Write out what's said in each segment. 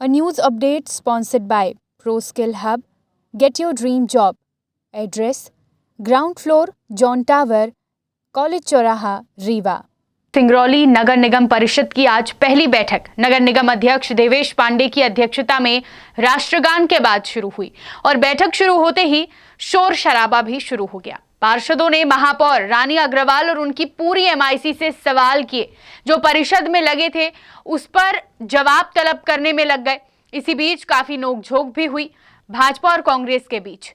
A news update sponsored by ProSkill Hub. Get your dream job. Address: Ground floor, John Tower, college चौराहा, रीवा। सिंगरौली नगर निगम परिषद की आज पहली बैठक नगर निगम अध्यक्ष देवेश पांडे की अध्यक्षता में राष्ट्रगान के बाद शुरू हुई और बैठक शुरू होते ही शोर शराबा भी शुरू हो गया। पार्षदों ने महापौर रानी अग्रवाल और उनकी पूरी एमआईसी से सवाल किए जो परिषद में लगे थे, उस पर जवाब तलब करने में लग गए। इसी बीच काफी नोकझोंक भी हुई भाजपा और कांग्रेस के बीच।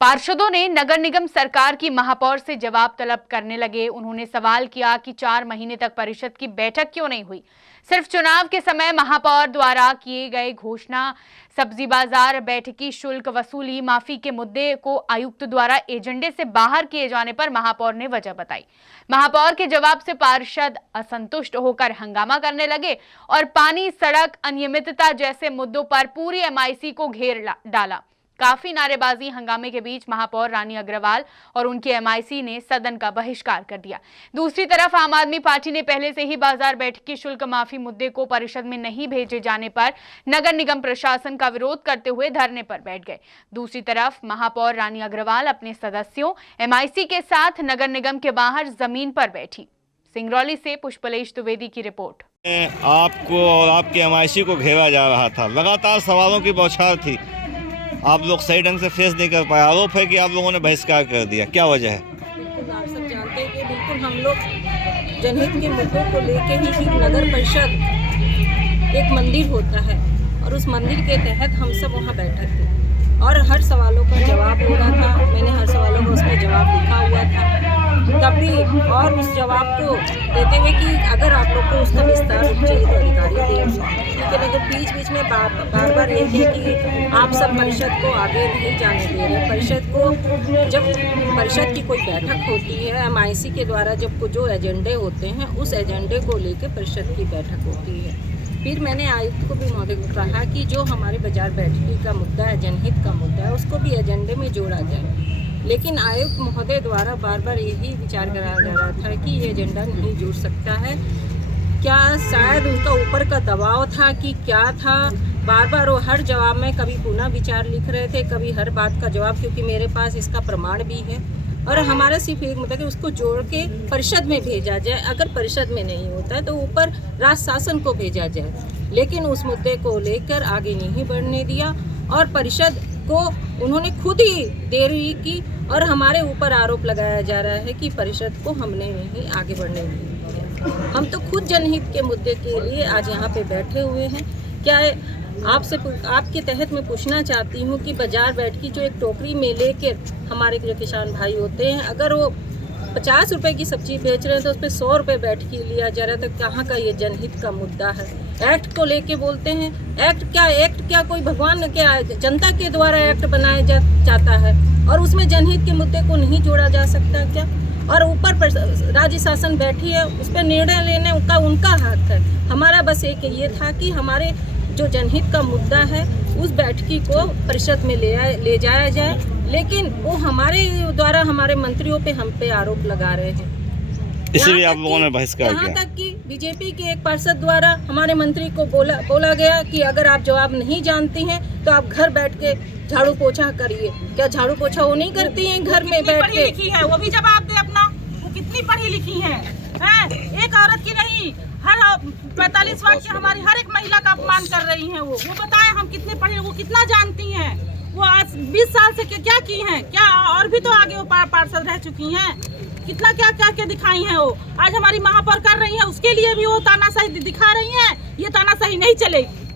पार्षदों ने नगर निगम सरकार की महापौर से जवाब तलब करने लगे। उन्होंने सवाल किया कि 4 महीने तक परिषद की बैठक क्यों नहीं हुई। सिर्फ चुनाव के समय महापौर द्वारा किए गए घोषणा, सब्जी बाजार, बैठकी शुल्क वसूली, माफी के मुद्दे को आयुक्त द्वारा एजेंडे से बाहर किए जाने पर महापौर ने वजह बताई। महापौर के जवाब से पार्षद असंतुष्ट होकर हंगामा करने लगे और पानी, सड़क, अनियमितता जैसे मुद्दों पर पूरी एमआईसी को घेर डाला। काफी नारेबाजी हंगामे के बीच महापौर रानी अग्रवाल और उनकी एमआईसी ने सदन का बहिष्कार कर दिया। दूसरी तरफ आम आदमी पार्टी ने पहले से ही बाजार, बैठकी शुल्क माफी मुद्दे को परिषद में नहीं भेजे जाने पर नगर निगम प्रशासन का विरोध करते हुए धरने पर बैठ गए। दूसरी तरफ महापौर रानी अग्रवाल अपने सदस्यों, एमआईसी के साथ नगर निगम के बाहर जमीन पर बैठी। सिंगरौली से पुष्पलेश द्विवेदी की रिपोर्ट। आपको और आपके एमआईसी को घेरा जा रहा था, लगातार सवालों की बौछार थी, आप लोग सही ढंग से फेस नहीं कर पाए। आरोप है कि आप लोगों ने बहिष्कार कर दिया, क्या वजह है? बिल्कुल आप सब जानते हैं कि बिल्कुल हम लोग जनहित के मुद्दों को लेके ही नगर परिषद एक मंदिर होता है और उस मंदिर के तहत हम सब वहाँ बैठे थे और हर सवालों का जवाब हो रहा था। मैंने हर सवालों का उसमें जवाब लिखा हुआ था तभी, और उस जवाब को देते हुए कि अगर आप लोग को उसका विस्तार चाहिए तो अधिकारी देंगे, लेकिन तो बीच बीच में बार बार ये है कि आप सब परिषद को आगे नहीं जाने दे रहे। परिषद को जब परिषद की कोई बैठक होती है, एमआईसी के द्वारा जब जो एजेंडे होते हैं उस एजेंडे को लेकर परिषद की बैठक होती है। फिर मैंने आयुक्त को भी महोदय को कहा कि जो हमारे बाजार बैठकी का मुद्दा है, जनहित का मुद्दा है, उसको भी एजेंडे में जोड़ा जाए। लेकिन आयुक्त महोदय द्वारा बार बार यही विचार कराया जा रहा था कि ये एजेंडा नहीं जुड़ सकता है। क्या शायद उनका ऊपर का दबाव था कि क्या था, बार बार वो हर जवाब में कभी पुनः विचार लिख रहे थे, कभी हर बात का जवाब, क्योंकि मेरे पास इसका प्रमाण भी है। और हमारा सिर्फ एक मुद्दा कि उसको जोड़ के परिषद में भेजा जाए। अगर परिषद में नहीं होता है तो ऊपर राज शासन को भेजा जाए, लेकिन उस मुद्दे को लेकर आगे नहीं बढ़ने दिया और परिषद को उन्होंने खुद ही देरी की और हमारे ऊपर आरोप लगाया जा रहा है कि परिषद को हमने नहीं आगे बढ़ने दिया। हम तो खुद जनहित के मुद्दे के लिए आज यहाँ पे बैठे हुए हैं। क्या आपसे आपके तहत मैं पूछना चाहती हूँ कि बाजार बैठकी जो एक टोकरी में लेकर हमारे जो किसान भाई होते हैं, अगर वो 50 रुपए की सब्जी बेच रहे हैं तो उस पर 100 रुपये बैठकी लिया जा रहा है, तो कहाँ का ये जनहित का मुद्दा है? एक्ट को लेके बोलते हैं, एक्ट क्या कोई भगवान क्या जनता के द्वारा एक्ट बनाया जाता है और उसमें जनहित के मुद्दे को नहीं जोड़ा जा सकता क्या? और ऊपर राज्य शासन बैठी है, उस पर निर्णय लेने का उनका हक है। हमारा बस एक ये था कि हमारे जो जनहित का मुद्दा है उस बैठकी को परिषद में ले जाया जाए, लेकिन वो हमारे द्वारा हमारे मंत्रियों पे हम पे आरोप लगा रहे हैं। इसीलिए आप लोगों ने बहिष्कार किया। यहाँ तक कि बीजेपी के एक पार्षद द्वारा हमारे मंत्री को बोला गया कि अगर आप जवाब नहीं जानती हैं तो आप घर बैठ के झाड़ू पोछा करिए। क्या झाड़ू पोछा वो नहीं करती हैं घर में बैठ के? लिखी है वो भी जवाब दे अपना, वो कितनी पढ़ी लिखी है? एक औरत की नहीं, हर 45 वार्ड की हमारी हर एक महिला का अपमान कर रही हैं। वो बताएं हम कितने पढ़े, वो कितना जानती हैं? वो आज 20 साल से क्या की हैं? क्या और भी तो आगे वो पार्षद रह चुकी हैं, कितना क्या दिखाई हैं। वो आज हमारी महापौर कर रही है, उसके लिए भी वो तानाशाही दिखा रही हैं। ये तानाशाही नहीं चलेगी।